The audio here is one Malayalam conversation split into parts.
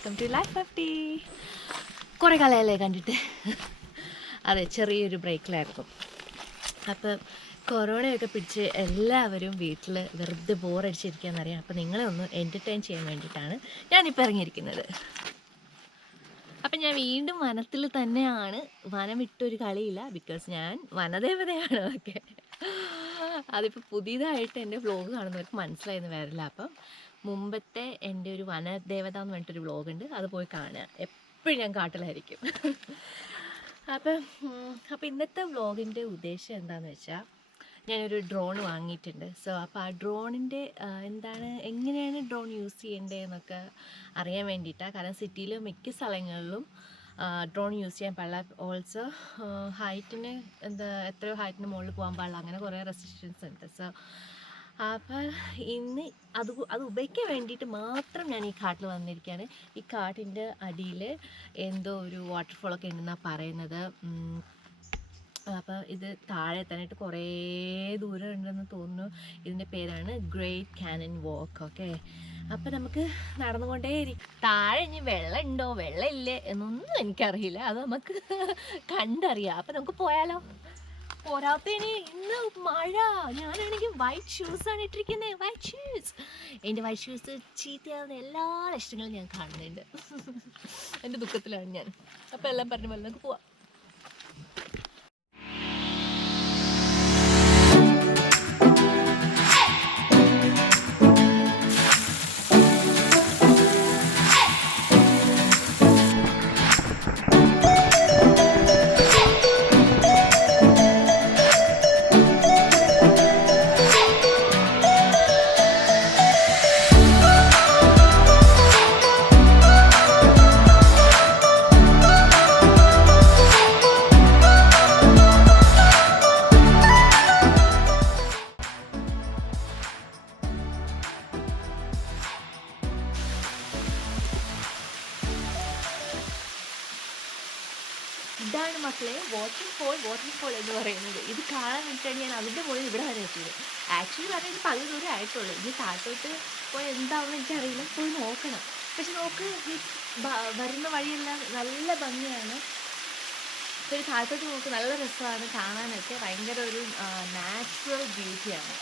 Welcome to life 50. കുറേ കാലമല്ലേ കണ്ടിട്ട്. അതെ, ചെറിയൊരു ബ്രേക്കിലായിരുന്നു. അപ്പം കൊറോണയൊക്കെ പിടിച്ച് എല്ലാവരും വീട്ടിൽ വെറുതെ ബോറടിച്ചിരിക്കുകയെന്നറിയാം. അപ്പോൾ നിങ്ങളെ ഒന്ന് എൻ്റർടൈൻ ചെയ്യാൻ വേണ്ടിയിട്ടാണ് ഞാനിപ്പോൾ ഇറങ്ങിയിരിക്കുന്നത്. അപ്പം ഞാൻ വീണ്ടും വനത്തിൽ തന്നെയാണ്. വനം വിട്ടൊരു കളിയില്ല, ബിക്കോസ് ഞാൻ വനദേവതയാണ്. ഓക്കെ, അതിപ്പോൾ പുതിയതായിട്ട് എൻ്റെ വ്ലോഗ് കാണുന്നവർക്ക് മനസ്സിലായെന്ന് വരില്ല. അപ്പം മുമ്പത്തെ എൻ്റെ ഒരു വനദേവത എന്ന് പറഞ്ഞിട്ടൊരു വ്ലോഗുണ്ട്, അത് പോയി കാണുക. എപ്പോഴും ഞാൻ കാട്ടിലായിരിക്കും. അപ്പം ഇന്നത്തെ വ്ലോഗിൻ്റെ ഉദ്ദേശം എന്താണെന്ന് വെച്ചാൽ, ഞാനൊരു ഡ്രോൺ വാങ്ങിയിട്ടുണ്ട്. സോ അപ്പോൾ ആ ഡ്രോണിൻ്റെ എങ്ങനെയാണ് ഡ്രോൺ യൂസ് ചെയ്യേണ്ടതെന്നൊക്കെ അറിയാൻ വേണ്ടിയിട്ടാണ്. കാരണം സിറ്റിയിൽ മിക്ക സ്ഥലങ്ങളിലും ഡ്രോൺ യൂസ് ചെയ്യാൻ പാടില്ല. ഓൾസോ ഹൈറ്റിന് എത്രയോ ഹൈറ്റിന് മുകളിൽ പോകാൻ പാടില്ല, അങ്ങനെ കുറേ റെസ്ട്രിക്ഷൻസ് ഉണ്ട്. സോ അപ്പോൾ ഇന്ന് അത് ഉപയോഗിക്കാൻ വേണ്ടിയിട്ട് മാത്രം ഞാൻ ഈ കാട്ടിൽ വന്നിരിക്കുകയാണ്. ഈ കാട്ടിൻ്റെ അടിയിൽ എന്തോ ഒരു വാട്ടർഫോളൊക്കെ ഉണ്ടെന്നാണ് പറയുന്നത്. അപ്പോൾ ഇത് താഴെ എത്താനായിട്ട് കുറേ ദൂരം ഉണ്ടെന്ന് തോന്നുന്നു. ഇതിൻ്റെ പേരാണ് ഗ്രേറ്റ് കാനൻ വാക്ക്. ഓക്കെ, അപ്പോൾ നമുക്ക് നടന്നുകൊണ്ടേ താഴെ ഇനി വെള്ളം ഉണ്ടോ വെള്ളം ഇല്ലേ എന്നൊന്നും എനിക്കറിയില്ല, അത് നമുക്ക് കണ്ടറിയാം. അപ്പോൾ നമുക്ക് പോയാലോ? പോരാത്തതിന് ഇന്ന് മഴ. ഞാനാണെങ്കിൽ വൈറ്റ് ഷൂസാണ് ഇട്ടിരിക്കുന്നത്. വൈറ്റ് ഷൂസ്, എൻ്റെ വൈറ്റ് ഷൂസ് ചീത്തയാവുന്ന എല്ലാ ലക്ഷണങ്ങളും ഞാൻ കാണുന്നുണ്ട്. എൻ്റെ ദുഃഖത്തിലാണ് ഞാൻ. അപ്പോൾ എല്ലാം പറഞ്ഞ പോലെ നമുക്ക് പോവാം. ഇതാണ് മക്കളെ വാട്ടർഫോൾ എന്ന് പറയുന്നത്. ഇത് കാണാൻ വേണ്ടിയിട്ടാണ് ഞാൻ അതിൻ്റെ മുകളിൽ ഇവിടെ വരെ എത്തിയത്. ആക്ച്വലി പറഞ്ഞാൽ ഇത് പകുതി ദൂരം ആയിട്ടുള്ളൂ. ഇനി താഴത്തോട്ട് പോയി എന്താണെന്ന് എനിക്കറിയില്ല, പോയി നോക്കണം. പക്ഷെ നോക്ക്, ഈ വരുന്ന വഴിയെല്ലാം നല്ല ഭംഗിയാണ്. ഒരു താഴത്തോട്ട് നോക്ക്, നല്ല രസമാണ് കാണാനൊക്കെ. ഭയങ്കര ഒരു നാച്ചുറൽ ബ്യൂട്ടിയാണ്.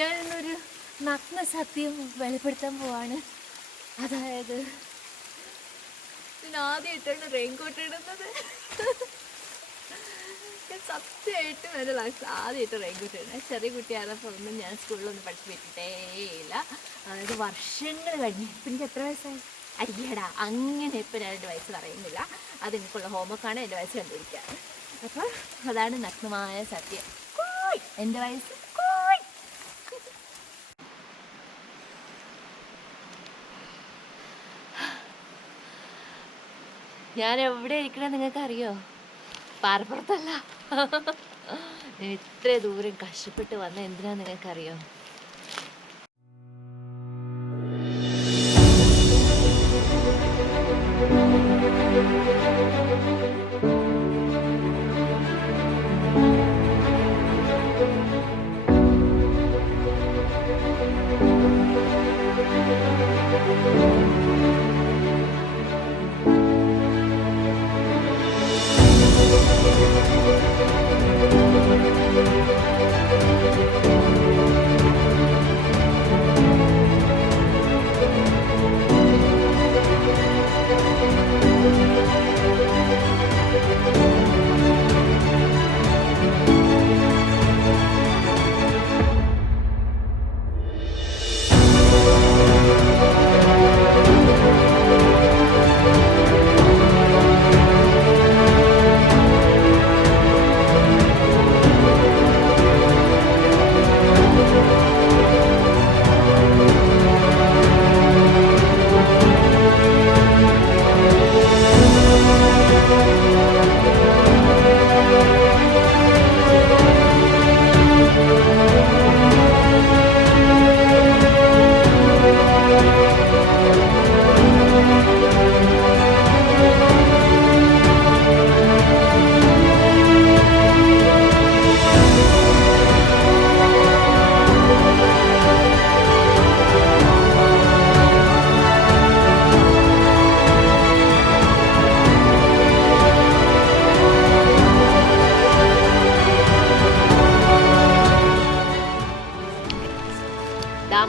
ഞാനിന്നൊരു നഗ്ന സത്യം വെളിപ്പെടുത്താൻ പോവാണ്. അതായത് ആദ്യമായിട്ടാണ് റെയിൻകോട്ട് ഇടുന്നത്. സത്യമായിട്ടും എൻ്റെ ലൈഫിൽ ആദ്യമായിട്ട് റെയിൻകോട്ട് ഇടുന്നത്. ചെറിയ കുട്ടിയായപ്പോൾ ഒന്നും ഞാൻ സ്കൂളിലൊന്നും പഠിപ്പിച്ചിട്ടേയില്ല. അതായത് വർഷങ്ങൾ കഴിഞ്ഞ്. ഇപ്പം എനിക്ക് എത്ര വയസ്സായി? അയ്യടാ, അങ്ങനെ ഇപ്പം ഞാൻ 2 വയസ്സ് പറയുന്നില്ല. അത് എനിക്കുള്ള ഹോംവർക്കാണ് എൻ്റെ വയസ്സ് കണ്ടുപിടിക്കുക. അപ്പോൾ അതാണ് നഗ്നമായ സത്യം. എൻ്റെ വയസ്സ് ഞാൻ എവിടെ ഇരിക്കണേ നിങ്ങൾക്ക് അറിയോ? പാറപ്പുറത്തല്ല. ഞാൻ ഇത്ര ദൂരം കഷ്ടപ്പെട്ട് വന്ന എന്തിനാ നിങ്ങൾക്കറിയോ?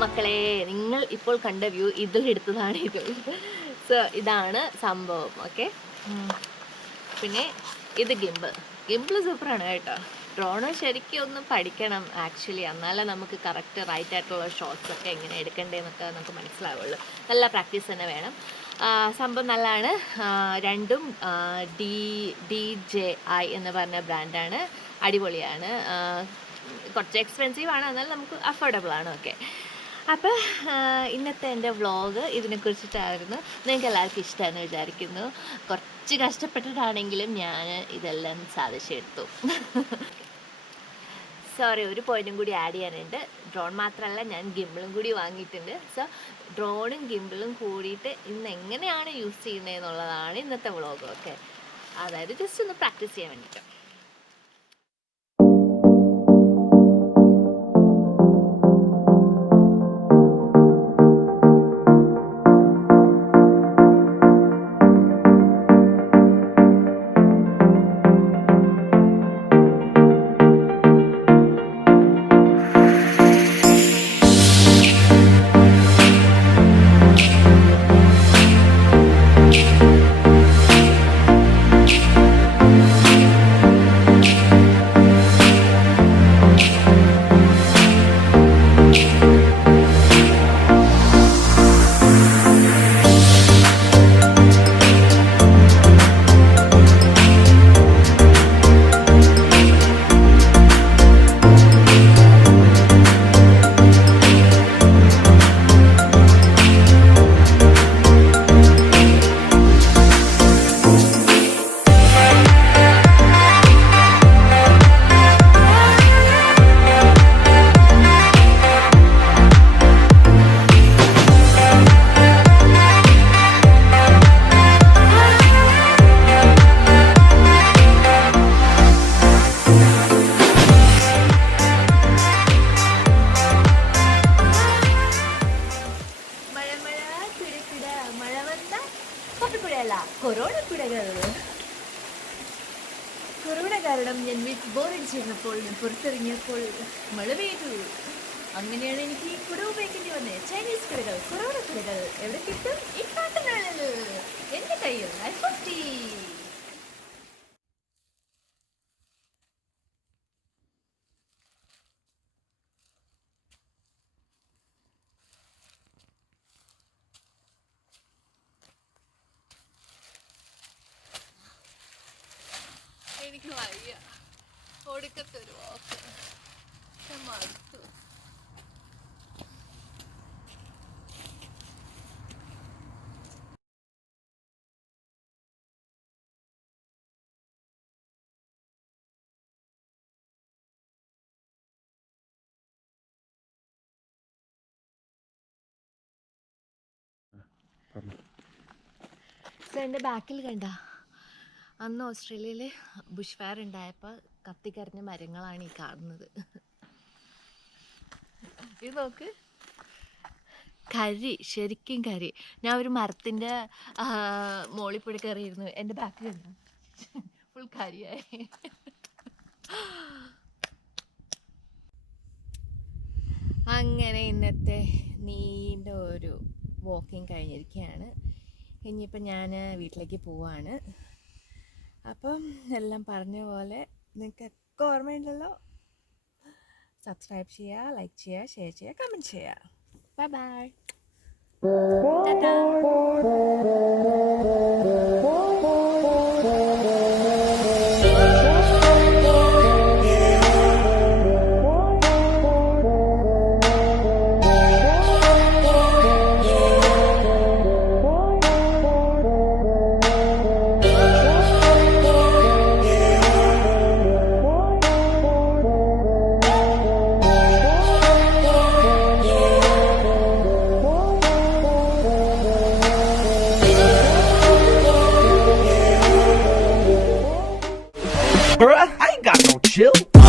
മക്കളെ, നിങ്ങൾ ഇപ്പോൾ കണ്ട വ്യൂ ഇതിലെടുത്തതാണ് ഇത്. സോ ഇതാണ് സംഭവം. ഓക്കെ, പിന്നെ ഇത് ഗിംബിൾ സൂപ്പറാണ് കേട്ടോ. ഡ്രോണ് ശരിക്കും ഒന്ന് പഠിക്കണം ആക്ച്വലി, എന്നാലേ നമുക്ക് കറക്റ്റ് റൈറ്റ് ആയിട്ടുള്ള ഷോട്ട്സ് ഒക്കെ എങ്ങനെ എടുക്കേണ്ടതെന്നൊക്കെ നമുക്ക് മനസ്സിലാവുള്ളൂ. നല്ല പ്രാക്ടീസ് തന്നെ വേണം. സംഭവം നല്ലതാണ്. രണ്ടും DJI എന്ന് പറഞ്ഞ ബ്രാൻഡാണ്. അടിപൊളിയാണ്. കുറച്ച് എക്സ്പെൻസീവ് ആണ്, എന്നാലും നമുക്ക് അഫോർഡബിൾ ആണ്. ഓക്കെ, അപ്പോൾ ഇന്നത്തെ എൻ്റെ വ്ളോഗ് ഇതിനെക്കുറിച്ചിട്ടായിരുന്നു. നിങ്ങൾക്ക് എല്ലാവർക്കും ഇഷ്ടമാണെന്ന് വിചാരിക്കുന്നു. കുറച്ച് കഷ്ടപ്പെട്ടിട്ടാണെങ്കിലും ഞാൻ ഇതെല്ലാം സാധിച്ചെടുത്തു. സോറി, ഒരു പോയിന്റും കൂടി ആഡ് ചെയ്യാനുണ്ട്. ഡ്രോൺ മാത്രമല്ല, ഞാൻ ഗിംബിളും കൂടി വാങ്ങിയിട്ടുണ്ട്. സോ ഡ്രോണും ഗിംബിളും കൂടിയിട്ട് ഇന്ന് എങ്ങനെയാണ് യൂസ് ചെയ്യുന്നതെന്നുള്ളതാണ് ഇന്നത്തെ വ്ളോഗ്. ഓക്കെ, അതായത് ജസ്റ്റ് ഒന്ന് പ്രാക്ടീസ് ചെയ്യാൻ വേണ്ടിയിട്ട്. കൊറോണ കാരണം ഞാൻ വീട്ടിൽ ബോറടിച്ചിരുന്നപ്പോൾ ഞാൻ പുറത്തിറങ്ങിയപ്പോൾ മഴ പെയ്തു. അങ്ങനെയാണ് എനിക്ക് കുട ഉപയോഗിക്കേണ്ടി വന്നത്. ചൈനീസ് കുടകൾ, കൊറോണ കുടകൾ എവിടെ കിട്ടും? ഈ കാട്ടുനാളിൽ എൻ്റെ കയ്യിൽ ഐ50. എനിക്ക് വയ്യ, ഒടുക്കത്തൊരു വാക്ക് മടുത്തു. സോ എൻ്റെ ബാക്കിൽ കണ്ട അന്ന് ഓസ്ട്രേലിയയിൽ ബുഷ് ഫയർ ഉണ്ടായപ്പോൾ കത്തിക്കരിഞ്ഞ മരങ്ങളാണ് ഈ കാണുന്നത്. ഇത് നോക്ക്, കരി, ശരിക്കും കരി. ഞാൻ ഒരു മരത്തിൻ്റെ മോളിൽ കൂടി കയറിയിരുന്നു, എൻ്റെ ബാക്കിൽ കണ്ട ഫുൾ കരിയായി. അങ്ങനെ ഇന്നത്തെ നീണ്ട ഒരു വാക്കിംഗ് കഴിഞ്ഞിരിക്കുകയാണ്. ഇനിയിപ്പോൾ ഞാൻ വീട്ടിലേക്ക് പോവാണ്. അപ്പം എല്ലാം പറഞ്ഞ പോലെ നിങ്ങൾക്കൊക്കെ ഓർമ്മയുണ്ടല്ലോ. സബ്സ്ക്രൈബ് ചെയ്യുക, ലൈക്ക് ചെയ്യുക, ഷെയർ ചെയ്യുക, കമൻറ്റ് ചെയ്യുക. Bye bye. Tata. Bruh, I ain't got no chill.